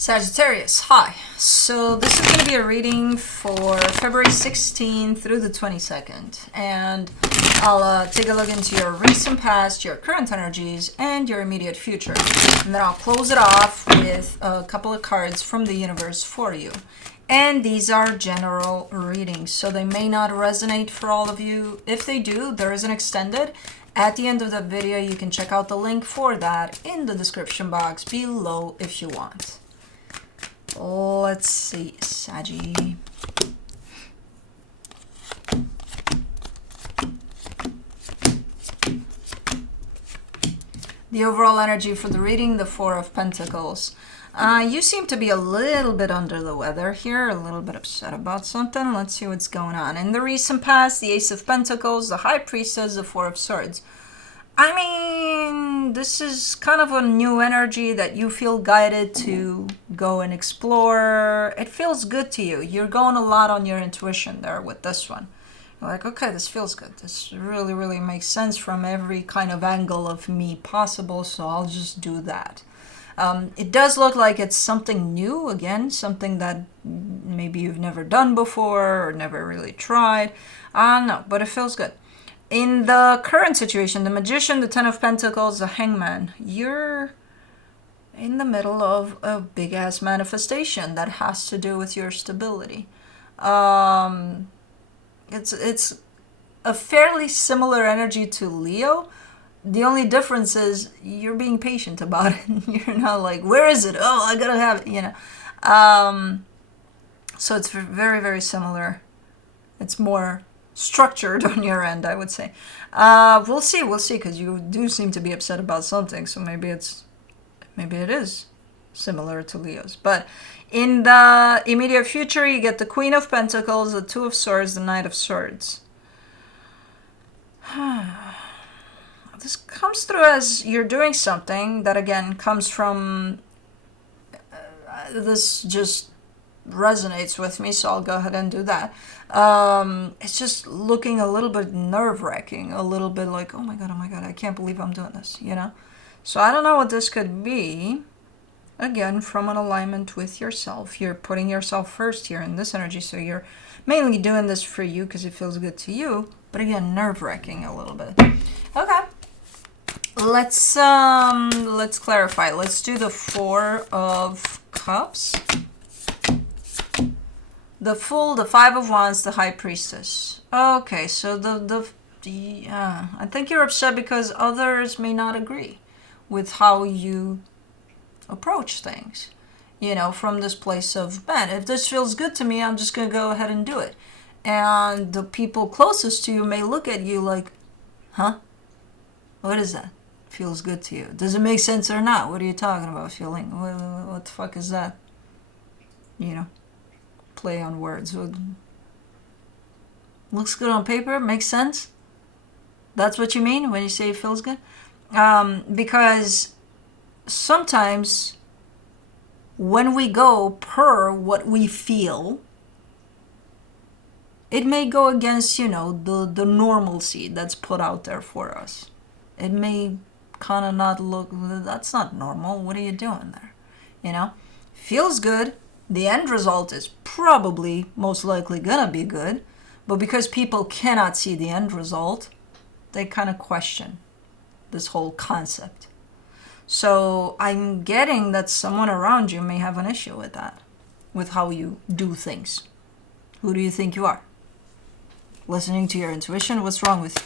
Sagittarius, hi. So this is going to be a reading for February 16th through the 22nd. And I'll take a look into your recent past, your current energies, and your immediate future. And then I'll close it off with a couple of cards from the universe for you. And these are general readings, so they may not resonate for all of you. If they do, there is an extended. At the end of the video, you can check out the link for that in the description box below if you want. Let's see, Saggy. The overall energy for the reading, the Four of Pentacles. You seem to be a little bit under the weather here, a little bit upset about something. Let's see what's going on. In the recent past, the Ace of Pentacles, the High Priestess, the Four of Swords. I mean, this is kind of a new energy that you feel guided to go and explore. It feels good to you. You're going a lot on your intuition there with this one. You're like, okay, this feels good. This really, really makes sense from every kind of angle of me possible, so I'll just do that. It does look like it's something new, again, something that maybe you've never done before or never really tried. I don't know, but it feels good. In the current situation, the Magician, the Ten of Pentacles, the Hangman, you're in the middle of a big-ass manifestation that has to do with your stability. It's a fairly similar energy to Leo. The only difference is you're being patient about it. You're not like, where is it? Oh, I gotta have it, you know. So it's very, very similar. It's more structured on your end, I would say. We'll see, because you do seem to be upset about something, so maybe it is similar to Leo's. But in the immediate future, you get the Queen of Pentacles, the Two of Swords, the Knight of Swords. This comes through as you're doing something that, again, comes from... this just resonates with me, so I'll go ahead and do that. It's just looking a little bit nerve-wracking, a little bit like, oh my god, I can't believe I'm doing this, you know? So I don't know what this could be. Again, from an alignment with yourself. You're putting yourself first here in this energy, so you're mainly doing this for you because it feels good to you, but again, nerve-wracking a little bit. Okay. Let's clarify. Let's do the Four of Cups. The Fool, the Five of Wands, the High Priestess. Okay, so I think you're upset because others may not agree with how you approach things. You know, from this place of, man, if this feels good to me, I'm just going to go ahead and do it. And the people closest to you may look at you like, huh? What is that? Feels good to you. Does it make sense or not? What are you talking about feeling? What the fuck is that? You know, play on words. Looks good on paper? Makes sense? That's what you mean when you say it feels good? Because sometimes when we go per what we feel, it may go against, you know, the normalcy that's put out there for us. It may kind of not look, that's not normal. What are you doing there? You know? Feels good. The end result is probably most likely gonna be good. But because people cannot see the end result, they kind of question this whole concept. So I'm getting that someone around you may have an issue with that, with how you do things. Who do you think you are? Listening to your intuition? What's wrong with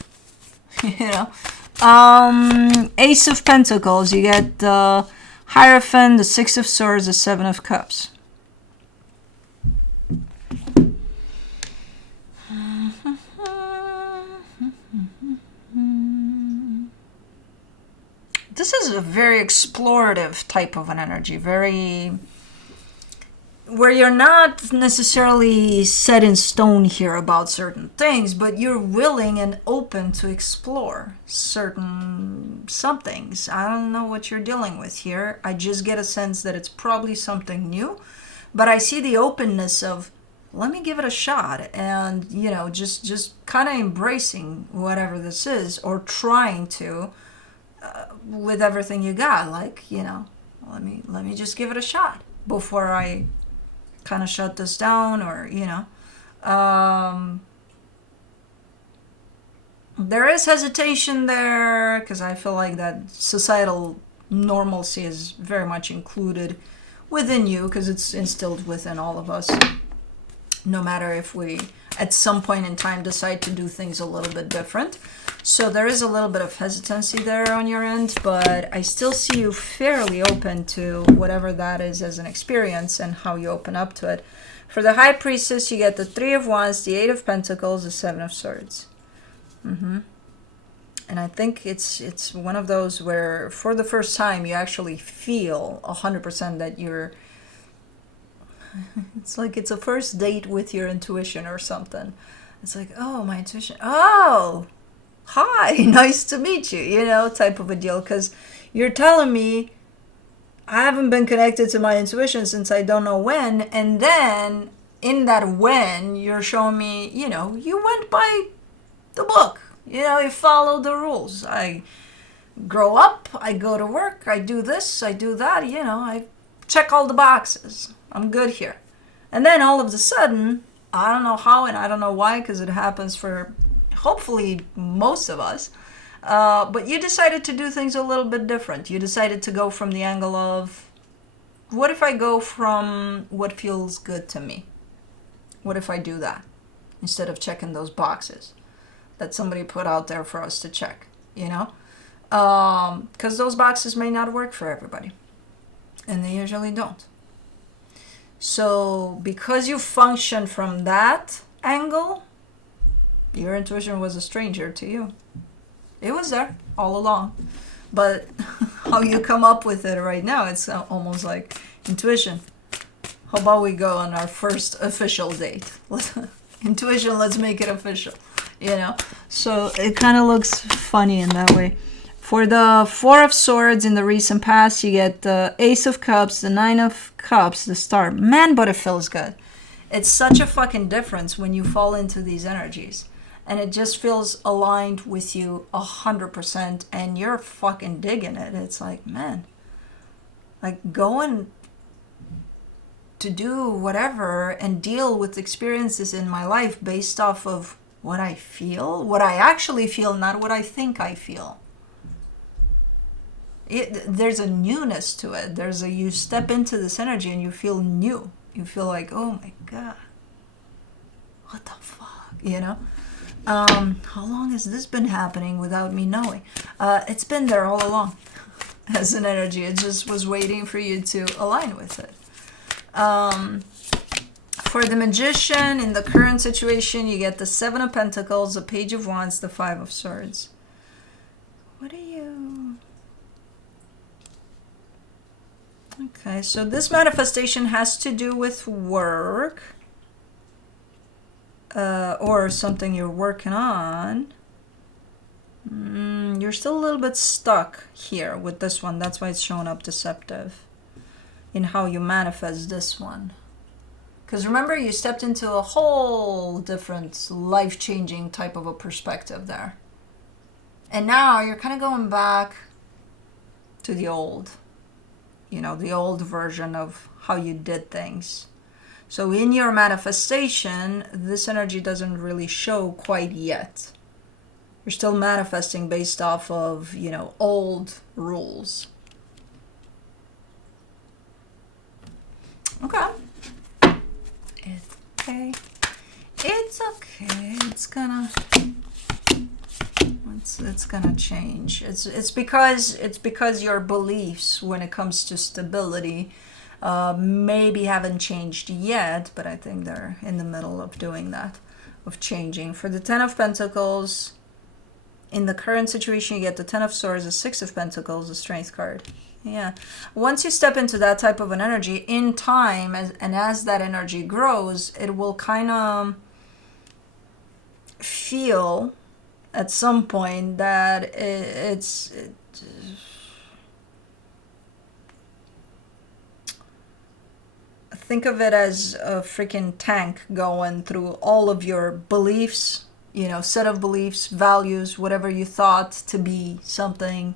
you? You know? Ace of Pentacles, you get the Hierophant, the Six of Swords, the Seven of Cups. This is a very explorative type of an energy, very... where you're not necessarily set in stone here about certain things, but you're willing and open to explore some things. I don't know what you're dealing with here. I just get a sense that it's probably something new, but I see the openness of, let me give it a shot, and, you know, just kind of embracing whatever this is, or trying to, with everything you got, like, you know, let me just give it a shot. before I kind of shut this down, or, there is hesitation there because I feel like that societal normalcy is very much included within you because it's instilled within all of us, no matter if we at some point in time decide to do things a little bit different. So there is a little bit of hesitancy there on your end, but I still see you fairly open to whatever that is as an experience and how you open up to it. For the High Priestess, you get the Three of Wands, the Eight of Pentacles, the Seven of Swords. And I think it's one of those where for the first time you actually feel 100% that you're, it's like it's a first date with your intuition or something. It's like, oh, my intuition, oh, hi, nice to meet you, type of a deal. Because you're telling me I haven't been connected to my intuition since I don't know when. And then in that when, you're showing me, you went by the book. You follow the rules. I grow up, I go to work, I do this, I do that, I check all the boxes. I'm good here. And then all of a sudden, I don't know how and I don't know why, because it happens for hopefully most of us, but you decided to do things a little bit different. You decided to go from the angle of, what if I go from what feels good to me? What if I do that instead of checking those boxes that somebody put out there for us to check, because those boxes may not work for everybody, and they usually don't. So because you function from that angle, your intuition was a stranger to you. It was there all along, but how you come up with it right now, it's almost like intuition. How about we go on our first official date? Intuition, let's make it official. So it kind of looks funny in that way. For the Four of Swords in the recent past, you get the Ace of Cups, the Nine of Cups, the Star. Man, but it feels good. It's such a fucking difference when you fall into these energies. And it just feels aligned with you 100%, and you're fucking digging it. It's like, man, like going to do whatever and deal with experiences in my life based off of what I feel, what I actually feel, not what I think I feel. There's a newness to it. You step into this energy and you feel new. You feel like, oh my God, what the fuck, How long has this been happening without me knowing? It's been there all along as an energy. It just was waiting for you to align with it. For the Magician, in the current situation, you get the Seven of Pentacles, the Page of Wands, the Five of Swords. What are you... Okay, so this manifestation has to do with work. Or something you're working on. You're still a little bit stuck here with this one. That's why it's showing up deceptive in how you manifest this one. Because remember, you stepped into a whole different life-changing type of a perspective there. And now you're kind of going back to the old, the old version of how you did things. So in your manifestation, this energy doesn't really show quite yet. You're still manifesting based off of, old rules. Okay. It's okay. It's okay. It's gonna change. It's because your beliefs when it comes to stability maybe haven't changed yet, but I think they're in the middle of doing that, of changing. For the Ten of Pentacles, in the current situation, you get the Ten of Swords, the Six of Pentacles, the Strength card. Yeah. Once you step into that type of an energy, in time, as that energy grows, it will kind of feel at some point that think of it as a freaking tank going through all of your beliefs, set of beliefs, values, whatever you thought to be something,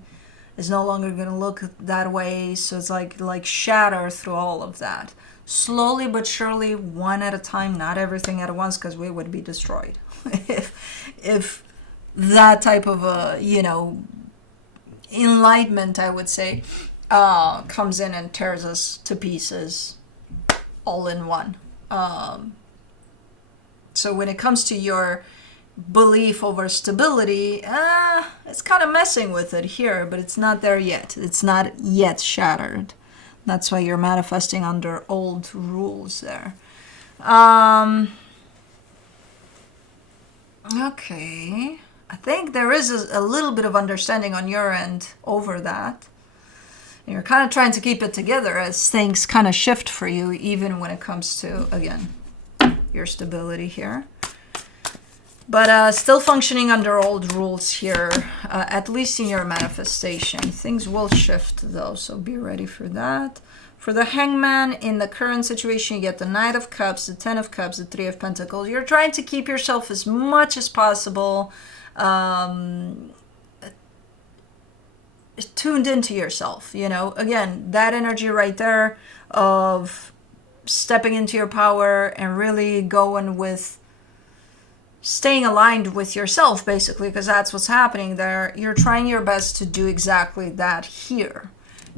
is no longer going to look that way. So it's like shatter through all of that. Slowly but surely, one at a time, not everything at once, because we would be destroyed. if that type of a, enlightenment, I would say, comes in and tears us to pieces all in one. So when it comes to your belief over stability, it's kind of messing with it here, but it's not there yet. It's not yet shattered. That's why you're manifesting under old rules there. Okay. I think there is a little bit of understanding on your end over that. And you're kind of trying to keep it together as things kind of shift for you, even when it comes to, again, your stability here. But still functioning under old rules here, at least in your manifestation. Things will shift though, so be ready for that. For the Hangman, in the current situation, you get the Knight of Cups, the Ten of Cups, the Three of Pentacles. You're trying to keep yourself as much as possible tuned into yourself, Again, that energy right there of stepping into your power and really going with staying aligned with yourself, basically, because that's what's happening there. You're trying your best to do exactly that here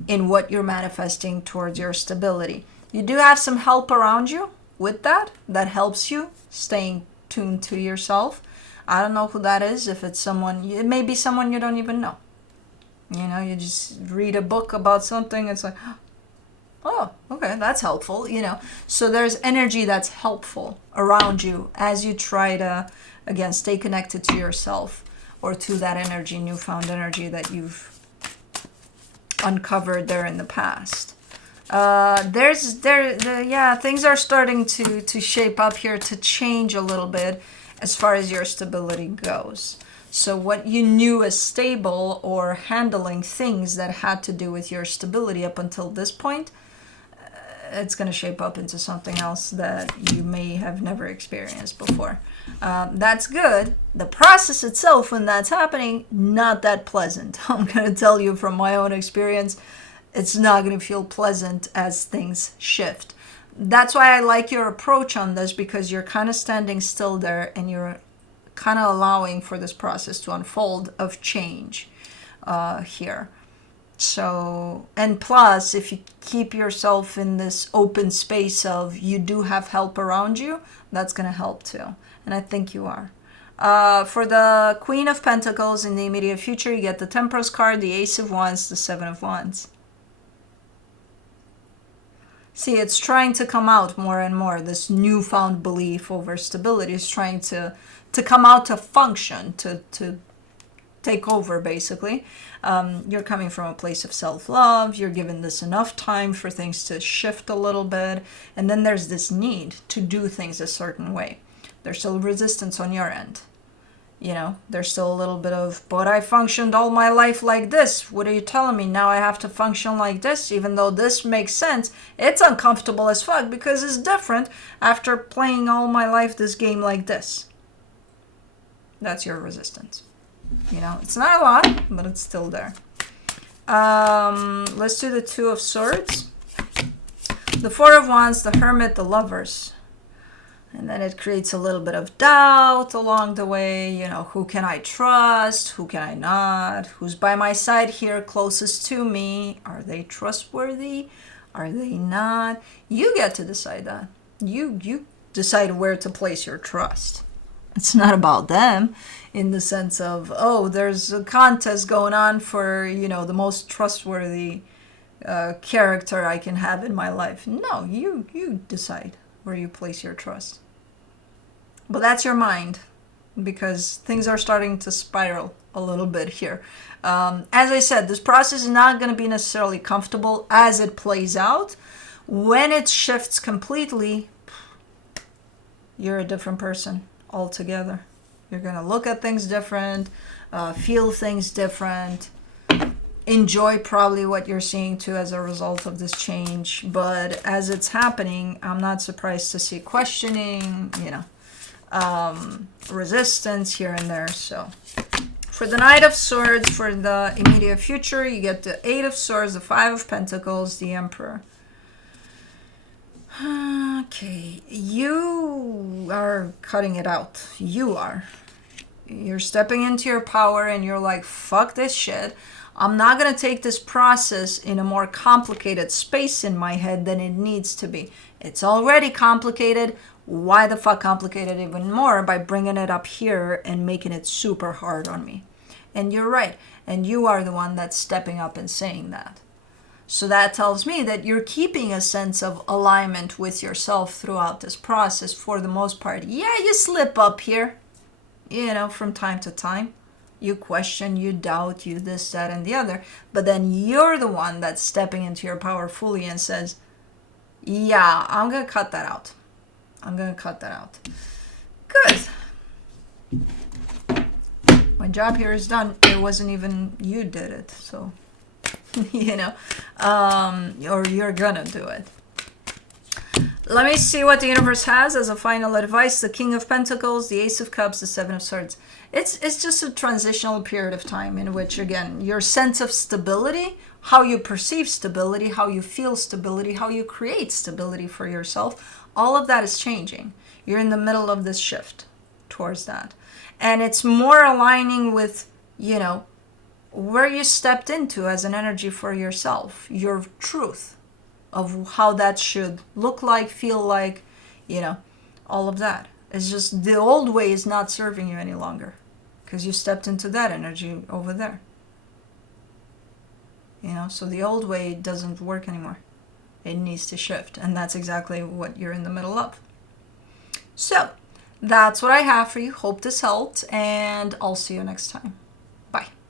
in what you're manifesting towards your stability. You do have some help around you with that helps you staying tuned to yourself. I don't know who that is. If it's someone, it may be someone you don't even know. You just read a book about something, it's like, oh, okay, that's helpful, So there's energy that's helpful around you as you try to, again, stay connected to yourself or to that energy, newfound energy that you've uncovered there in the past. Things are starting to shape up here, to change a little bit as far as your stability goes. So what you knew as stable or handling things that had to do with your stability up until this point, it's going to shape up into something else that you may have never experienced before. That's good. The process itself, when that's happening, not that pleasant. I'm going to tell you from my own experience, it's not going to feel pleasant as things shift. That's why I like your approach on this, because you're kind of standing still there and you're kind of allowing for this process to unfold of change here. So, and plus, if you keep yourself in this open space of you do have help around you, that's going to help too. And I think you are. For the Queen of Pentacles in the immediate future, you get the Temperance card, the Ace of Wands, the Seven of Wands. See, it's trying to come out more and more. This newfound belief over stability is trying to come out, to function, to take over, basically. You're coming from a place of self-love. You're given this enough time for things to shift a little bit. And then there's this need to do things a certain way. There's still resistance on your end. There's still a little bit of, but I functioned all my life like this. What are you telling me? Now I have to function like this, even though this makes sense. It's uncomfortable as fuck because it's different after playing all my life this game like this. That's your resistance. It's not a lot, but it's still there. Let's do the Two of Swords. The Four of Wands, the Hermit, the Lovers. And then it creates a little bit of doubt along the way. Who can I trust? Who can I not? Who's by my side here, closest to me? Are they trustworthy? Are they not? You get to decide that. You decide where to place your trust. It's not about them in the sense of, oh, there's a contest going on for, the most trustworthy character I can have in my life. No, you decide where you place your trust. But that's your mind, because things are starting to spiral a little bit here. As I said, this process is not going to be necessarily comfortable as it plays out. When it shifts completely, you're a different person altogether. You're going to look at things different, feel things different, enjoy probably what you're seeing too as a result of this change. But as it's happening, I'm not surprised to see questioning, resistance here and there. So For the Knight of Swords, for the immediate future, you get the 8 of Swords, the 5 of Pentacles, the Emperor. Okay, you are cutting it out. You are. You're stepping into your power and you're like, fuck this shit. I'm not going to take this process in a more complicated space in my head than it needs to be. It's already complicated. Why the fuck complicate it even more by bringing it up here and making it super hard on me? And you're right. And you are the one that's stepping up and saying that. So that tells me that you're keeping a sense of alignment with yourself throughout this process for the most part. Yeah, you slip up here, you know, from time to time. You question, you doubt, you this, that, and the other. But then you're the one that's stepping into your power fully and says, yeah, I'm going to cut that out. I'm going to cut that out. Good. My job here is done. It wasn't even you did it. So, you know, or you're going to do it. Let me see what the universe has as a final advice. The King of Pentacles, the Ace of Cups, the Seven of Swords. It's just a transitional period of time in which, again, your sense of stability, how you perceive stability, how you feel stability, how you create stability for yourself, all of that is changing. You're in the middle of this shift towards that. And it's more aligning with, you know, where you stepped into as an energy for yourself, your truth of how that should look like, feel like, you know, all of that. It's just the old way is not serving you any longer because you stepped into that energy over there. You know, so the old way doesn't work anymore. It needs to shift. And that's exactly what you're in the middle of. So that's what I have for you. Hope this helped. And I'll see you next time. Bye.